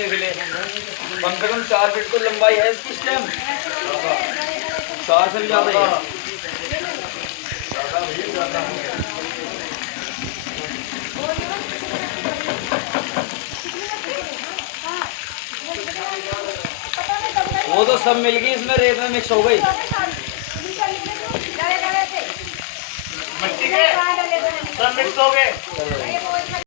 देख ले, कम से कम 4 फीट तो लंबाई है इसकी स्टेम, 4 से भी ज्यादा है। वो तो सब मिल गई इसमें, रेत में मिक्स हो गई। मिट्टी के सब मिक्स हो गए।